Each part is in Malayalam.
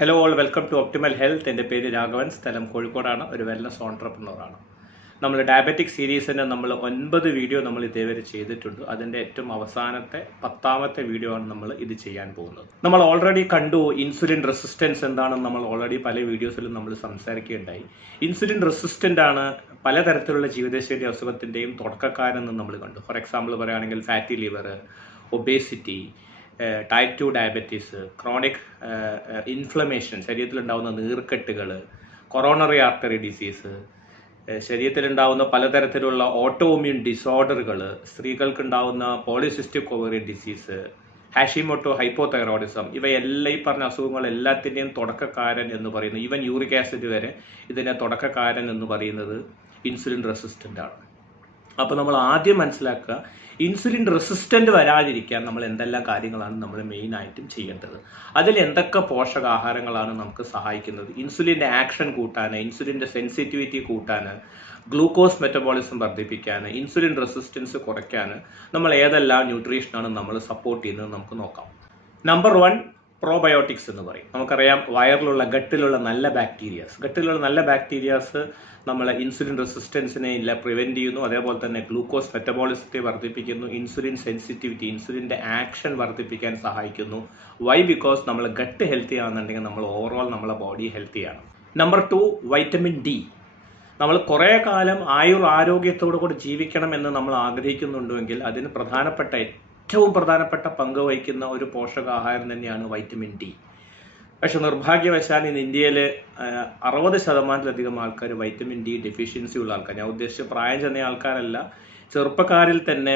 Hello all, welcome to optimal health. എൻ്റെ പേര് രാഘവൻ, സ്ഥലം കോഴിക്കോടാണ്, ഒരു വെൽനസ് ഓൺട്രപ്രണറാണ്. നമ്മൾ ഡയബറ്റിക് സീരീസിൻ്റെ 9 വീഡിയോ നമ്മൾ ഇതേവരെ ചെയ്തിട്ടുണ്ട്. അതിൻ്റെ ഏറ്റവും അവസാനത്തെ 10ാമത്തെ വീഡിയോ ആണ് നമ്മൾ ഇത് ചെയ്യാൻ പോകുന്നത്. നമ്മൾ ഓൾറെഡി കണ്ടു ഇൻസുലിൻ റെസിസ്റ്റൻസ് എന്താണെന്ന്. നമ്മൾ ഓൾറെഡി പല വീഡിയോസിലും നമ്മൾ സംസാരിക്കുകയുണ്ടായി. ഇൻസുലിൻ റെസിസ്റ്റൻ്റ് ആണ് പലതരത്തിലുള്ള ജീവിതശൈലി അസുഖത്തിൻ്റെയും തുടക്കക്കാരെന്ന് നമ്മൾ കണ്ടു. ഫോർ എക്സാമ്പിൾ പറയുകയാണെങ്കിൽ fatty liver, obesity, type 2 diabetes, chronic inflammation, ശരീരത്തിലുണ്ടാകുന്ന നീർക്കെട്ടുകൾ, കൊറോണറി ആർട്ടറി ഡിസീസ്, ശരീരത്തിലുണ്ടാകുന്ന പലതരത്തിലുള്ള ഓട്ടോഇമ്യൂൺ ഡിസോർഡറുകൾ, സ്ത്രീകൾക്കുണ്ടാകുന്ന polycystic ovary disease, Hashimoto hypothyroidism, ഇവയെല്ലാം ഈ പറഞ്ഞ അസുഖങ്ങൾ എല്ലാത്തിൻ്റെയും തുടക്കക്കാരൻ എന്ന് പറയുന്നത്, ഈവൻ യൂറിക് ആസിഡ് വരെ ഇതിൻ്റെ തുടക്കക്കാരൻ എന്ന് പറയുന്നത് ഇൻസുലിൻ റെസിസ്റ്റൻ്റ് ആണ്. അപ്പോൾ നമ്മൾ ആദ്യം മനസ്സിലാക്കുക, ഇൻസുലിൻ റെസിസ്റ്റൻ്റ് വരാതിരിക്കാൻ നമ്മൾ എന്തെല്ലാം കാര്യങ്ങളാണ് നമ്മൾ മെയിനായിട്ടും ചെയ്യേണ്ടത്, അതിൽ എന്തൊക്കെ പോഷകാഹാരങ്ങളാണ് നമുക്ക് സഹായിക്കുന്നത്, ഇൻസുലിൻ്റെ ആക്ഷൻ കൂട്ടാൻ, ഇൻസുലിൻ്റെ സെൻസിറ്റിവിറ്റി കൂട്ടാൻ, ഗ്ലൂക്കോസ് മെറ്റബോളിസം വർദ്ധിപ്പിക്കാൻ, ഇൻസുലിൻ റെസിസ്റ്റൻസ് കുറയ്ക്കാൻ നമ്മൾ ഏതെല്ലാം ന്യൂട്രീഷനാണ് നമ്മൾ സപ്പോർട്ട് ചെയ്യുന്നത് നമുക്ക് നോക്കാം. നമ്പർ 1 പ്രോബയോട്ടിക്സ് എന്ന് പറയും. നമുക്കറിയാം വയറിലുള്ള ഗട്ടിലുള്ള നല്ല ബാക്ടീരിയാസ് നമ്മളെ ഇൻസുലിൻ റെസിസ്റ്റൻസിനെ പ്രിവെൻറ്റ് ചെയ്യുന്നു. അതേപോലെ തന്നെ ഗ്ലൂക്കോസ് മെറ്റബോളിസത്തെ വർദ്ധിപ്പിക്കുന്നു, ഇൻസുലിൻ സെൻസിറ്റിവിറ്റി, ഇൻസുലിൻ്റെ ആക്ഷൻ വർദ്ധിപ്പിക്കാൻ സഹായിക്കുന്നു. വൈ? ബിക്കോസ് നമ്മൾ ഗട്ട് ഹെൽത്തി ആണെന്നുണ്ടെങ്കിൽ നമ്മൾ ഓവറോൾ നമ്മളെ ബോഡി ഹെൽത്തിയാണ്. Number 2 vitamin D. നമ്മൾ കുറേ കാലം ആരോഗ്യത്തോടു കൂടി ജീവിക്കണം എന്ന് നമ്മൾ ആഗ്രഹിക്കുന്നുണ്ടെങ്കിൽ അതിന് ഏറ്റവും പ്രധാനപ്പെട്ട പങ്ക് വഹിക്കുന്ന ഒരു പോഷകാഹാരം തന്നെയാണ് വൈറ്റമിൻ ഡി. പക്ഷെ നിർഭാഗ്യവശാൽ ഇന്ന് ഇന്ത്യയിൽ 60% ആൾക്കാർ വൈറ്റമിൻ ഡി ഡെഫിഷ്യൻസി ഉള്ള ആൾക്കാർ. ഞാൻ ഉദ്ദേശിച്ച പ്രായം ചെന്ന ആൾക്കാരല്ല, ചെറുപ്പക്കാരിൽ തന്നെ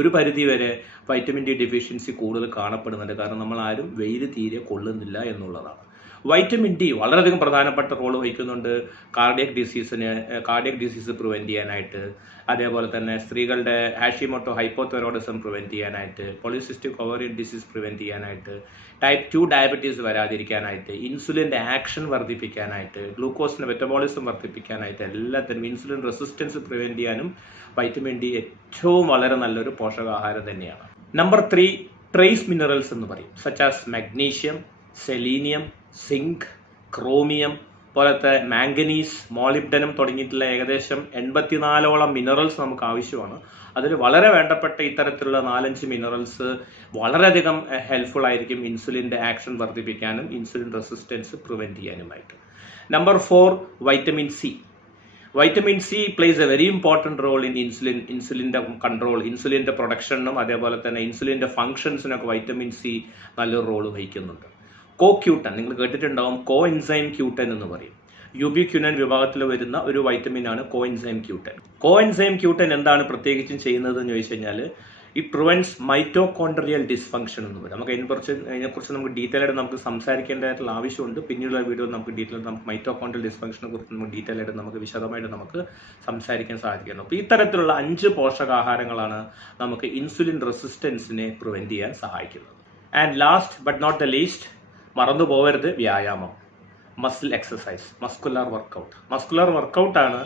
ഒരു പരിധി വരെ വൈറ്റമിൻ ഡി ഡെഫിഷ്യൻസി കൂടുതൽ കാണപ്പെടുന്നുണ്ട്. കാരണം നമ്മൾ ആരും വെയിൽ തീരെ കൊള്ളുന്നില്ല എന്നുള്ളതാണ്. വൈറ്റമിൻ ഡി വളരെയധികം പ്രധാനപ്പെട്ട റോൾ വഹിക്കുന്നുണ്ട് കാർഡിയക് ഡിസീസ് പ്രിവെൻറ്റ് ചെയ്യാനായിട്ട്, അതേപോലെ തന്നെ സ്ത്രീകളുടെ ഹാഷിമോട്ടോ ഹൈപ്പോതൈറോയിഡിസം പ്രിവെൻറ്റ് ചെയ്യാനായിട്ട്, പോളിസിസ്റ്റിക് ഓവറിയൻ ഡിസീസ് പ്രിവെൻറ്റ് ചെയ്യാനായിട്ട്, ടൈപ്പ് 2 ഡയബറ്റീസ് വരാതിരിക്കാനായിട്ട്, ഇൻസുലിൻ്റെ ആക്ഷൻ വർദ്ധിപ്പിക്കാനായിട്ട്, ഗ്ലൂക്കോസിൻ്റെ മെറ്റബോളിസം വർദ്ധിപ്പിക്കാനായിട്ട്, എല്ലാത്തിനും ഇൻസുലിൻ റെസിസ്റ്റൻസ് പ്രിവെൻറ്റ് ചെയ്യാനും വൈറ്റമിൻ ഡി ഏറ്റവും വളരെ നല്ലൊരു പോഷകാഹാരം തന്നെയാണ്. നമ്പർ 3 ട്രേസ് മിനറൽസ് എന്ന് പറയും, such as magnesium, selenium, zinc, chromium പോലത്തെ മാംഗനീസ്, മോളിബ്ഡനം തുടങ്ങിയിട്ടുള്ള ഏകദേശം 84ഓളം മിനറൽസ് നമുക്ക് ആവശ്യമാണ്. അതിൽ വളരെ വേണ്ടപ്പെട്ട ഇത്തരത്തിലുള്ള 4-5 മിനറൽസ് വളരെയധികം ഹെൽപ്ഫുൾ ആയിരിക്കും ഇൻസുലിൻ്റെ ആക്ഷൻ വർദ്ധിപ്പിക്കാനും ഇൻസുലിൻ റെസിസ്റ്റൻസ് പ്രിവെൻറ്റ് ചെയ്യാനുമായിട്ട്. Number 4 vitamin C. Vitamin C plays a very important role in ഇൻസുലിൻ്റെ കൺട്രോൾ, ഇൻസുലിൻ്റെ പ്രൊഡക്ഷനും അതേപോലെ തന്നെ ഇൻസുലിൻ്റെ ഫങ്ഷൻസിനൊക്കെ വൈറ്റമിൻ സി നല്ലൊരു റോൾ വഹിക്കുന്നുണ്ട്. കോക്യൂട്ടൻ നിങ്ങൾ കേട്ടിട്ടുണ്ടാവും, കോ എൻസൈം ക്യൂട്ടൻ എന്ന് പറയും. യൂബിക്യുനൻ വിഭാഗത്തിൽ വരുന്ന ഒരു വൈറ്റമിനാണ് കോ എൻസൈം ക്യൂട്ടൻ. എന്താണ് പ്രത്യേകിച്ചും ചെയ്യുന്നത് എന്ന് ചോദിച്ചു കഴിഞ്ഞാൽ, ഇറ്റ് പ്രിവെൻറ്റ്സ് മൈറ്റോകോൺഡ്രിയൽ ഡിസ്ഫങ്ഷൻ എന്ന് പറയും. നമുക്ക് അതിനെക്കുറിച്ച് നമുക്ക് ഡീറ്റെയിൽ ആയിട്ട് നമുക്ക് സംസാരിക്കേണ്ടതായിട്ടുള്ള ആവശ്യമുണ്ട്. പിന്നീടുള്ള വീഡിയോ നമുക്ക് മൈറ്റോകോൺഡ്രിയൽ ഡിസ്ഫങ്ഷനെ കുറിച്ച് നമുക്ക് ഡീറ്റെയിൽ ആയിട്ട് നമുക്ക് വിശദമായിട്ട് നമുക്ക് സംസാരിക്കാൻ സാധിക്കുന്നു. അപ്പോൾ ഇത്തരത്തിലുള്ള 5 പോഷകാഹാരങ്ങളാണ് നമുക്ക് ഇൻസുലിൻ റെസിസ്റ്റൻസിനെ പ്രിവെൻറ്റ് ചെയ്യാൻ സഹായിക്കുന്നത്. And last but not the least, മറന്നു പോകരുത് വ്യായാമം, മസിൽ എക്സസൈസ്, മസ്കുലർ വർക്കൗട്ടാണ്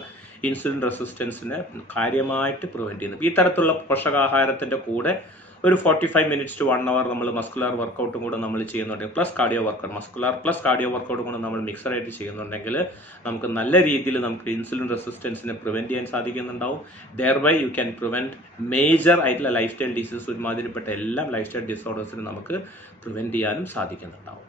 ഇൻസുലിൻ റെസിസ്റ്റൻസിനെ കാര്യമായിട്ട് പ്രിവെൻറ്റ് ചെയ്യുന്നത്. ഈ തരത്തിലുള്ള പോഷകാഹാരത്തിൻ്റെ കൂടെ ഒരു 45 minutes to 1 hour നമ്മൾ മസ്കുലർ വർക്കൗട്ടും കൂടെ നമ്മൾ ചെയ്യുന്നുണ്ടെങ്കിൽ, plus cardio workout, muscular plus cardio വർക്കൗട്ടും കൂടെ നമ്മൾ മിക്സറായിട്ട് ചെയ്യുന്നുണ്ടെങ്കിൽ നമുക്ക് നല്ല രീതിയിൽ നമുക്ക് ഇൻസുലിൻ റെസിസ്റ്റൻസിനെ പ്രിവെൻറ്റ് ചെയ്യാൻ സാധിക്കുന്നുണ്ടാവും. ദെയർബൈ യു ക്യാൻ പ്രിവെൻറ്റ് മേജർ ആയിട്ടുള്ള ലൈഫ് സ്റ്റൈൽ ഡിസീസ്, ഒരുമാതിരിപ്പെട്ട എല്ലാ ലൈഫ് സ്റ്റൈൽ ഡിസോർഡേഴ്സിനും നമുക്ക് പ്രിവെൻറ്റ് ചെയ്യാനും സാധിക്കുന്നുണ്ടാവും.